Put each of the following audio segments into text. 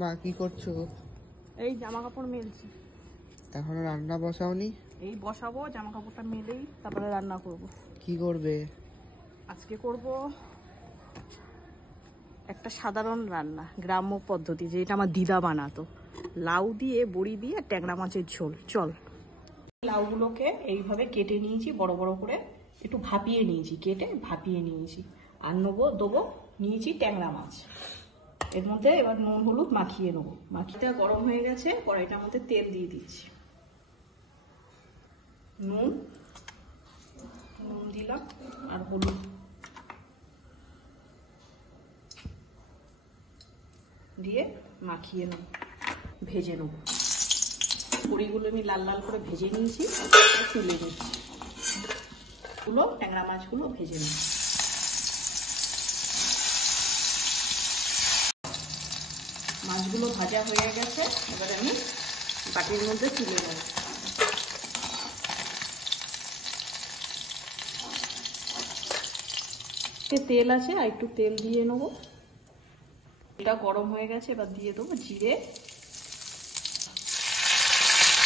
মা কি করছো? এই জামা কাপড় মেলছি। এখনো রান্না বসাওনি? এই বসাবো, জামা কাপড়টা মেলেই তারপরে রান্না করব। কি করবে? আজকে করব একটা সাধারণ রান্না, গ্রাম্য পদ্ধতি, যেটা আমার দিদা বানাতো। লাউ দিয়ে, বড়ি দিয়ে ট্যাংরা মাছের ঝোল। চল। লাউগুলোকে এইভাবে কেটে নিয়েছি বড় বড় করে, একটু ভাপিয়ে নিয়েছি, কেটে ভাপিয়ে নিয়েছি। আর দেবো নিয়েছি ট্যাংরা মাছ। এর মধ্যে এবার নুন হলুদ মাখিয়ে নেবো। মাখিটা গরম হয়ে গেছে, কড়াইটার মধ্যে তেল দিয়ে দিচ্ছি। নুন দিলাম আর হলুদ দিয়ে মাখিয়ে নেব, ভেজে নেব। বড়িগুলো আমি লাল লাল করে ভেজে নিয়েছি, তুলে নিচ্ছি। ট্যাংরা মাছগুলো ভেজে নেব। মাছগুলো ভাজা হয়ে গেছে, এবার আমি বাটির মধ্যে তুলে নেব। তেল আছে, আর একটু তেল দিয়ে নেব। এটা গরম হয়ে গেছে, এবার দিয়ে দেবো জিরে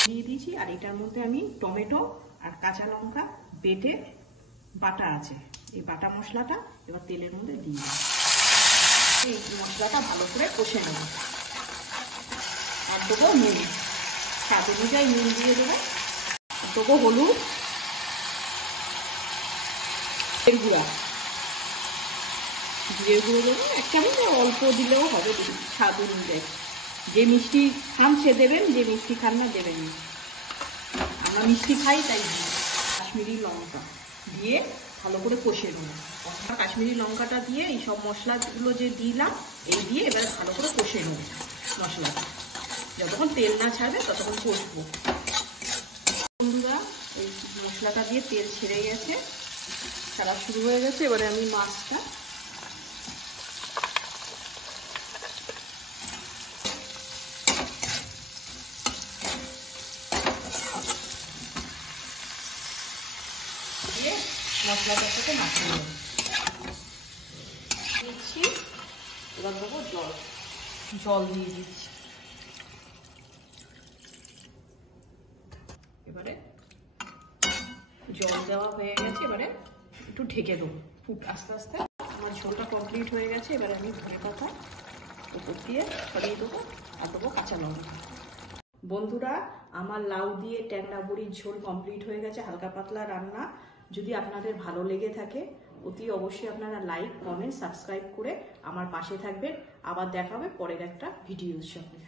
দিয়ে দিয়েছি। আর এটার মধ্যে আমি টমেটো আর কাঁচা লঙ্কা বেটে বাটা আছে, এই বাটা মশলাটা এবার তেলের মধ্যে দিয়ে এই মশলাটা ভালো করে কষে নেব। আর দেবো নুন, স্বাদ অনুযায়ী নুন দিয়ে দেবো। দেবো হলুদ, গুঁড়া, জিরে গুঁড়ো দেবো এক চামচ, অল্প দিলেও হবে, স্বাদ অনুযায়ী। যে মিষ্টি খান সে দেবেন, যে মিষ্টি খান না দেবেন না। আমরা মিষ্টি খাই তাই দিই। কাশ্মীরি লঙ্কা দিয়ে ভালো করে কষে নেবো। কাশ্মীরি লঙ্কাটা দিয়ে এই সব মশলাগুলো যে দিলাম, এই দিয়ে এবার ভালো করে কষে নেবো মশলাটা। যতক্ষণ তেল না ছাড়বে ততক্ষণ কষবো। বন্ধুরা, এই মশলাটা দিয়ে তেল ছেড়ে গেছে, ছাড়া শুরু হয়ে গেছে। এবারে আমি মাছটা দিয়ে মশলাটার সাথে মাখিয়ে নেব দিচ্ছি। এবার দেবো জল দিয়ে দিচ্ছি। এবারে জল দেওয়া হয়ে গেছে, এবারে একটু ঢেকে দেবো। আস্তে আস্তে আমার ঝোলটা কমপ্লিট হয়ে গেছে। এবারে আমি ধনে পাতা উপর দিয়ে ছড়িয়ে দেবো আর দেবো কাঁচা লঙ্কা। বন্ধুরা, আমার লাউ দিয়ে ট্যাংরা বড়ির ঝোল কমপ্লিট হয়ে গেছে, হালকা পাতলা রান্না। যদি আপনাদের ভালো লেগে থাকে, অতি অবশ্যই আপনারা লাইক, কমেন্ট, সাবস্ক্রাইব করে আমার পাশে থাকবেন। আবার দেখা হবে পরের একটা ভিডিওর সঙ্গে।